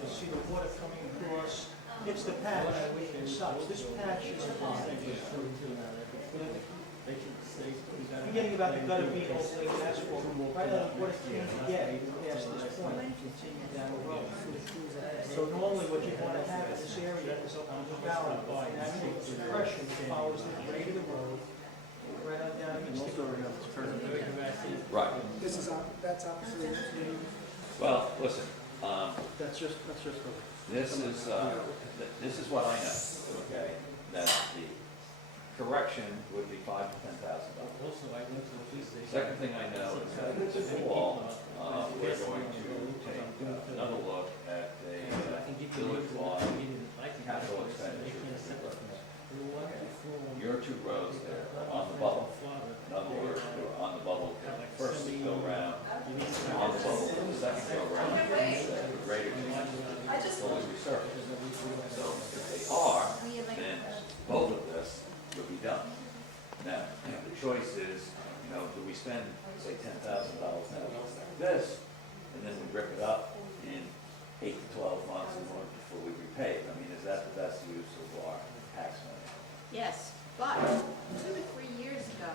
to see the water coming across. It's the patch that sucks. This patch is fine. I'm getting about the gutter being hopefully asphalt. Right now, what it can't get past this point and continue down the road. So normally what you want to have in this area is a valve, natural compression that follows the grade of the road, right on down against the road. Right. That's obsolete. Well, listen, That's just this is what I know, okay? That the correction would be $5,000 to $10,000. Second thing I know is that this fall, we're going to take another look at a village-wide capital expenditure. Your two roads there are on the bubble. In other words, they're on the bubble. First go round, on the bubble. The second go round, the greater change is fully resurfaced. So if they are, then both of this will be done. Now, the choice is, do we spend, say, $10,000 now like this, and then we rip it up in 8 to 12 months in order to fully repay it? I mean, is that the best use of our tax money? Yes, but 2 or 3 years ago,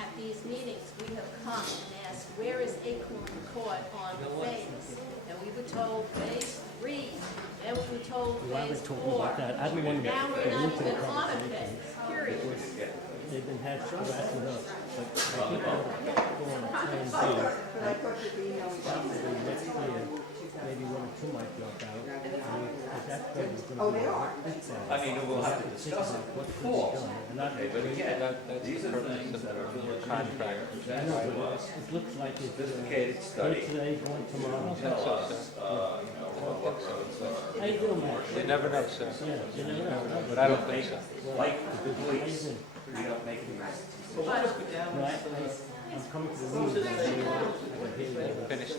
at these meetings, we have come and asked, where is Acorn Court on phase? And we were told phase 3, and we were told phase 4. I don't want to Now we're not even on a phase, period. They've been had harassing us, but I think they'll go on a plan B. Possibly next year, maybe 1 or 2 might drop out. I mean, if that program is going to be I mean, we'll have to discuss it before. Okay, but again, these are things that are village engineer presents to us. It looks like it's Sophisticated study. today, going tomorrow. Tell us, what roads are. How you doing, Matt? You never know, sir. Yeah, you never know. But I don't think so. Like the police, we don't make any. No, I'm coming to the meeting. Finish.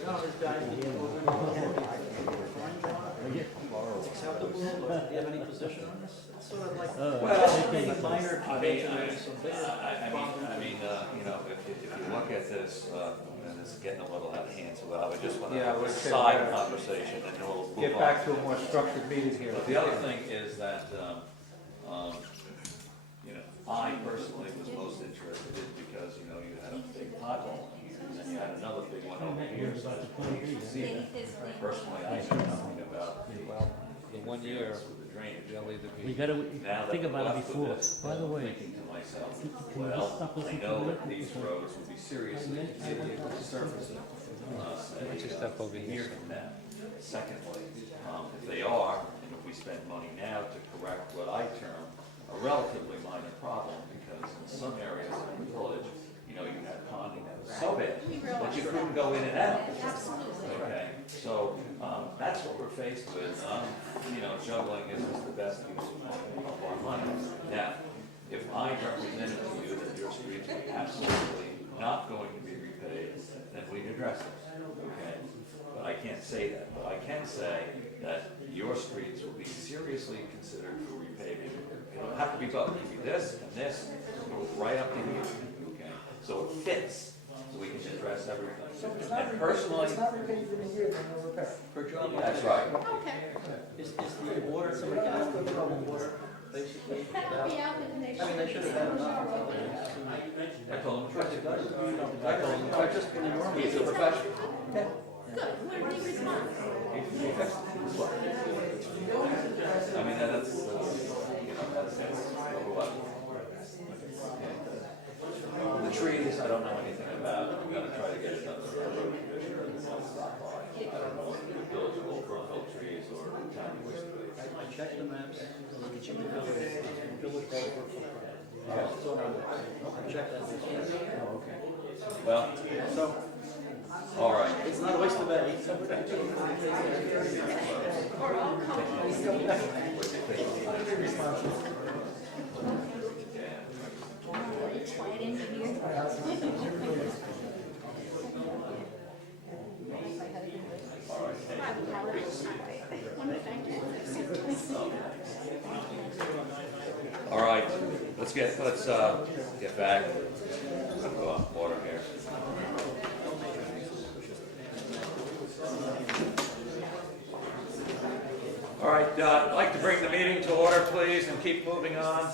acceptable. Do you have any position on this? It's sort of like minor I convention and some big. mean, if you look at this, and it's getting a little out of hand, so I would just want to Yeah, have a we'll take side that. conversation and then we'll move Get on. back to a more structured meeting here. But the other thing is that, I personally was most interested in because, you had a big pothole and then you had another big one over here, so you can see that. Personally, I know nothing about Well, the 1 year, with the drainage. they'll either We be, gotta Now that think about we're it left before. with this, By the way, thinking to myself, can you just well, stop I listening know to that me? these roads will be seriously considered for surfacing. why don't you step over Year here? from now. Secondly, if they are, and if we spend money now to correct what I term a relatively minor problem, because in some areas in the village, you had ponding that was so bad that you couldn't go in and out. Absolutely. Okay, so, that's what we're faced with, juggling is the best use of our money. Now, if I represented to you that your streets are absolutely not going to be repaid, then we'd address it, okay? But I can't say that, but I can say that your streets will be seriously considered for repaving. It'll have to be both, it can be this and this, go right up to here, okay? So it fits, so we can address everything. And personally, It's not repaid in a year, then no repair. Per job. that's right. Okay. Is the water, somebody can ask them about water, basically? That'll be out in the next. I mean, they should have had enough. I told them, trust it. I just, in the normal. He's a professional. Good, when did he respond? I mean, that's overlap. The trees, I don't know anything about. We're gonna try to get it done through our road commissioner. I don't know if it's village Brookville trees or county waste. I checked the maps, it's in the village road. So I checked that. Oh, okay. Well, So, all right. it's not a waste of money. Quiet in here. All right, let's get back. Go on, water here. I'd like to bring the meeting to order, please, and keep moving on.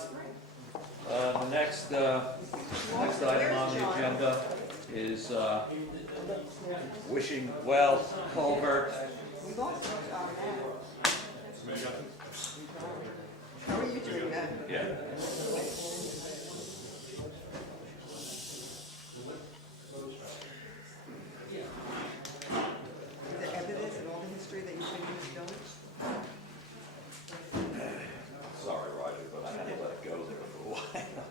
The next item on the agenda is wishing well culvert. We've all talked about that. How are you doing that? Yeah. Is there evidence in all the history that you've been in this village? Sorry, Roger, but I had to let it go there for a while.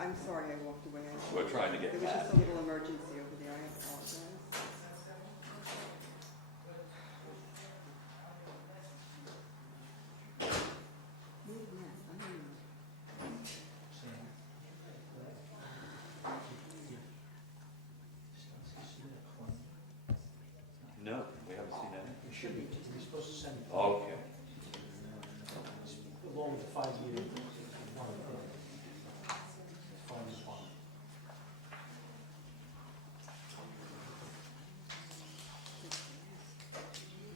I'm sorry I walked away. We're trying to get There was back. just a little emergency over there, I apologize. Move next, I don't know. No, we haven't seen any. You should be, you're supposed to send it. Okay. Along with the 5-year. Five-year bond.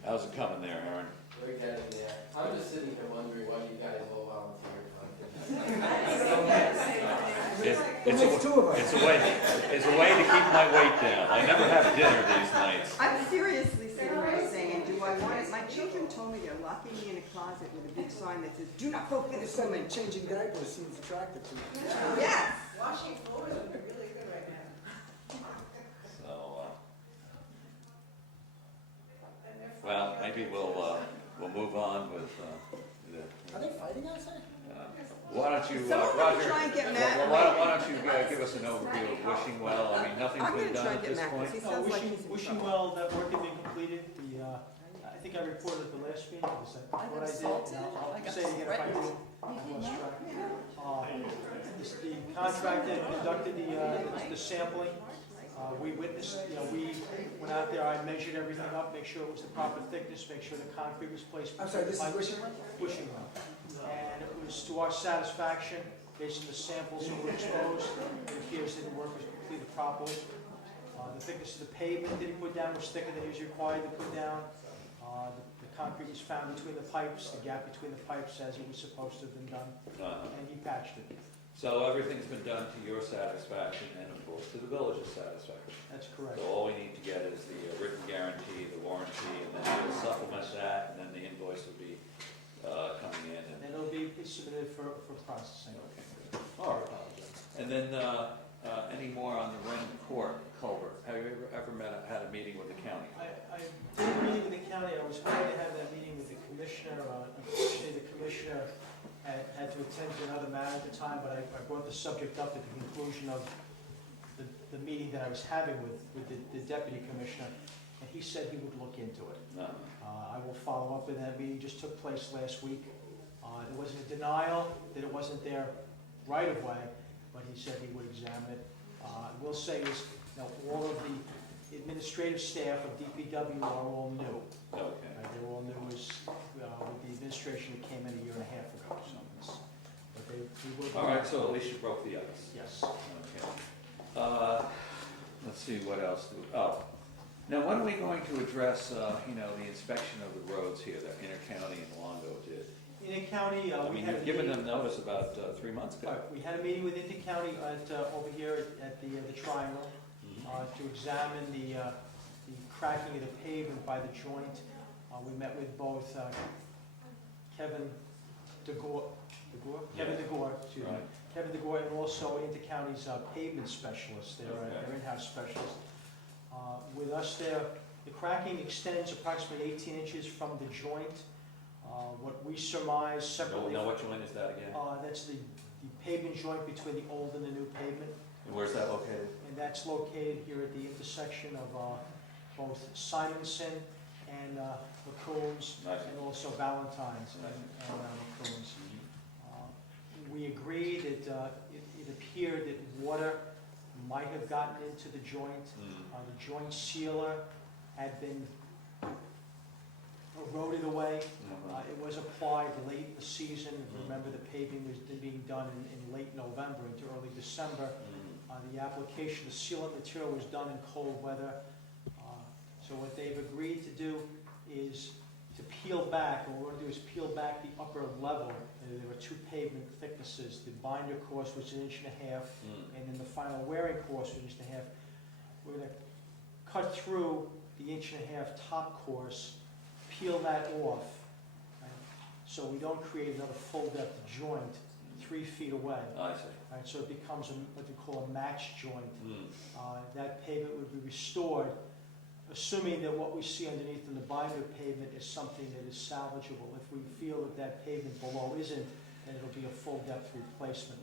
How's it coming there, Aaron? We're getting there. I'm just sitting here wondering why you guys all volunteered. It's a way to keep my weight down. I never have dinner these nights. I'm seriously sitting here saying, do I want it? My children told me they're locking me in a closet with a big sign that says, do not go for this woman. Changing diapers seems attractive to you. Yes. Washing floors would be really good right now. So, well, maybe we'll move on with Are they fighting outside? why don't you, Someone gonna Roger? try and get Matt. Why don't you give us an overview of wishing well? I mean, nothing's I'm been gonna try done and at get this Matt, point. because he sounds like Wishing, he's in wishing trouble. well, that work had been completed. I think I reported at the last meeting, was that what I did? And I'll say it again if I do. I lost track. The contractor conducted the sampling. We witnessed, we went out there, I measured everything up, make sure it was the proper thickness, make sure the concrete was placed. I'm sorry, this is wishing well? Wishing well. And it was to our satisfaction, based on the samples that were exposed, it appears that the work was completed properly. The thickness of the pavement that he put down was thicker than he was required to put down. The concrete was found between the pipes, the gap between the pipes as it was supposed to have been done, and he patched it. So everything's been done to your satisfaction and of course to the village's satisfaction. That's correct. So all we need to get is the written guarantee, the warranty, and then we'll supplement that, and then the invoice will be coming in. And then it'll be submitted for processing. Okay, good. All right. And then any more on the Wren Court culvert? Have you ever had a meeting with the county? I did a meeting with the county, I was going to have that meeting with the commissioner. Unfortunately, the commissioner had to attend to another matter at the time, but I brought the subject up at the conclusion of the meeting that I was having with the deputy commissioner, and he said he would look into it. No. I will follow up with that meeting, just took place last week. There wasn't a denial that it wasn't there right away, but he said he would examine it. I will say is, all of the administrative staff of DPW are all new. Okay. They're all new as, with the administration that came in a year and a half ago, so it's, but we will. All right, so at least you broke the ice. Yes. Okay. Let's see, what else now when are we going to address, the inspection of the roads here that Intercounty and Longo did? In the county, I we mean, had a you've given meeting. them notice about 3 months ago. Right, we had a meeting with Intercounty over here at the Triangle to examine the cracking of the pavement by the joint. We met with both Kevin DeGore, excuse me, Right. Kevin DeGore, and also Intercounty's pavement specialist, their in-house specialist. With us there, the cracking extends approximately 18 inches from the joint. What we surmise separately. Now, what joint is that again? That's the pavement joint between the old and the new pavement, And where's that located? and that's located here at the intersection of both Simonson and McCombs, Nice. and also Valentine's and McCombs. We agree that it appeared that water might have gotten into the joint. The joint sealer had been eroded away. It was applied late in the season. Remember, the paving was being done in late November into early December. The application, the sealant material was done in cold weather. So what they've agreed to do is to peel back, what we're gonna do is peel back the upper level. There are 2 pavement thicknesses, the binder course, which is 1.5 inches, and then the final wearing course, which is 1.5 inches. We're gonna cut through the 1.5 inch top course, peel that off, right? So we don't create another full depth joint 3 feet away. I see. Right, so it becomes what we call a match joint. That pavement would be restored, assuming that what we see underneath in the binder pavement is something that is salvageable. If we feel that that pavement below isn't, then it'll be a full depth replacement.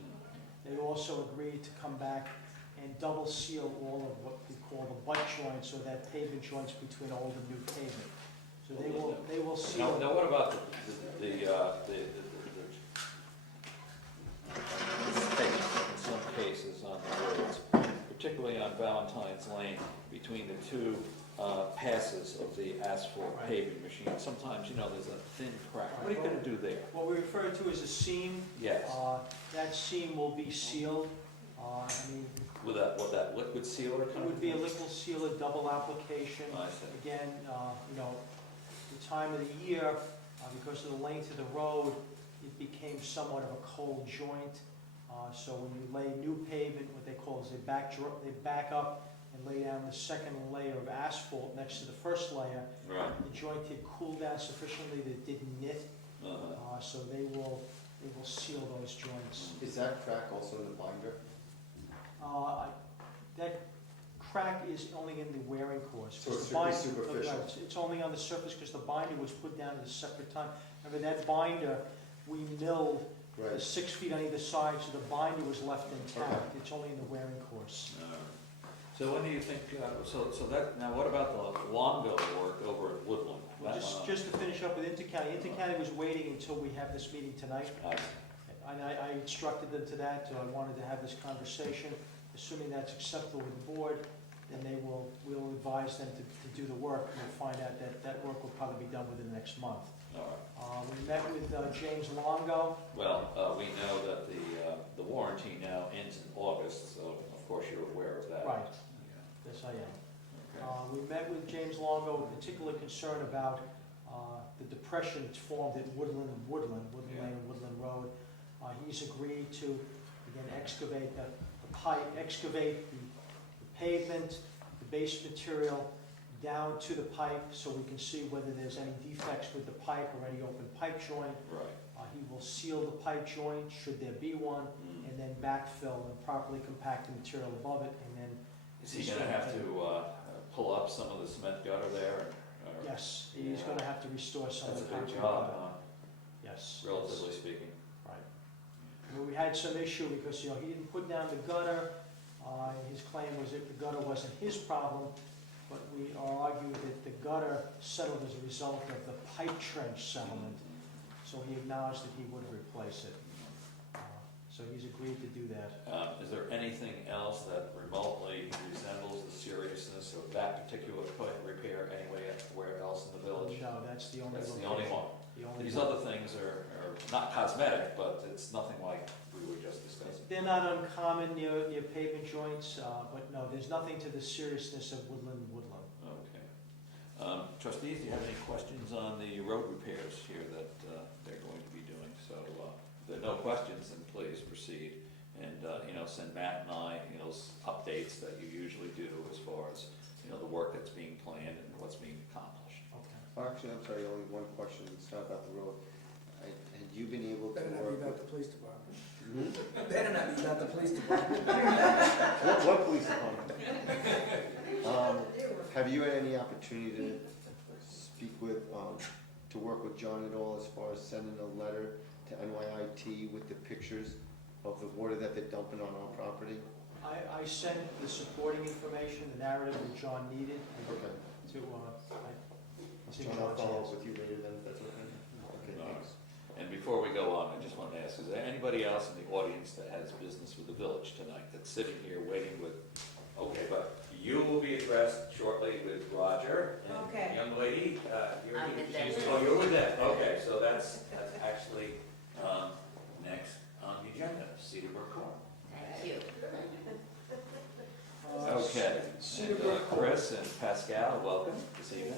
They also agreed to come back and double seal all of what we call the butt joints, or that pavement joints between old and new pavement. So they will seal. Now what about the space in some cases on the roads, particularly on Valentine's Lane, between the 2 passes of the asphalt Right. paving machine? Sometimes, there's a thin crack. What are you gonna do there? What we refer to as a seam. Yes. That seam will be sealed. I mean, With that liquid sealer it kind of? would be a liquid sealer, double application. I see. Again, the time of the year, because of the length of the road, it became somewhat of a cold joint. So when you lay new pavement, what they call is they back up and lay down the second layer of asphalt next to the first layer. Right. The joint did cool down sufficiently that it didn't knit, so they will seal those joints. Is that crack also in the binder? That crack is only in the wearing course. So it's The bind- superficial? right, it's only on the surface because the binder was put down at a separate time. Remember, that binder, we milled Right. 6 feet on either side, so the binder was left intact. Okay. It's only in the wearing course. All right. So when do you think, now what about the Longo work over at Woodland? Well, just to finish up with Intercounty, Intercounty was waiting until we have this meeting tonight. And I instructed them to that, so I wanted to have this conversation. Assuming that's acceptable with the board, then we'll advise them to do the work. We'll find out that work will probably be done within the next month. All right. We met with James Longo. Well, we know that the warranty now ends in August, so of course you're aware of that. Right. Yes, I am. We met with James Longo, with particular concern about the depression that's formed at Woodland Lane and Woodland Road. He's agreed to, again, excavate the pipe, excavate the pavement, the base material down to the pipe, so we can see whether there's any defects with the pipe or any open pipe joint. Right. He will seal the pipe joint, should there be one, and then backfill and properly compact the material above it, and then. Is he gonna have to pull up some of the cement gutter there? or- Yes, he's gonna have to restore some of That's a the big concrete. job, Yes. relatively speaking. Right. I mean, we had some issue because, he didn't put down the gutter. His claim was that the gutter wasn't his problem, but we argued that the gutter settled as a result of the pipe trench settlement. So he acknowledged that he would replace it. So he's agreed to do that. Is there anything else that remotely resembles the seriousness of that particular pipe repair anywhere else in the village? No, that's the only That's the location. only one. The only These one. other things are not cosmetic, but it's nothing like we were just discussing. They're not uncommon near pavement joints, but no, there's nothing to the seriousness of Woodland. Okay. Trustees, do you have any questions on the road repairs here that they're going to be doing? So if there are no questions, then please proceed. And, send Matt and I, updates that you usually do as far as, the work that's being planned and what's being accomplished. Okay. Actually, I'm sorry, only one question, it's not about the road. Had you been able to Better not be work about with? the police department. Hmm? Better not be about the police department. What police department? Have you had any opportunity to speak with, to work with John at all as far as sending a letter to NYIT with the pictures of the water that they're dumping on our property? I sent the supporting information, the narrative that John needed Okay. to John, I'll follow up with you later then, if that's okay? Okay, thanks. And before we go on, I just want to ask, is there anybody else in the audience that has business with the village tonight that's sitting here waiting with, okay, but you will be addressed shortly with Roger. And Okay. young lady, you're. I'm with them. Oh, you're with them, okay, so that's actually, next on the agenda, Cedar Brook Court. Thank you. Okay, and Chris and Pascal, welcome this evening.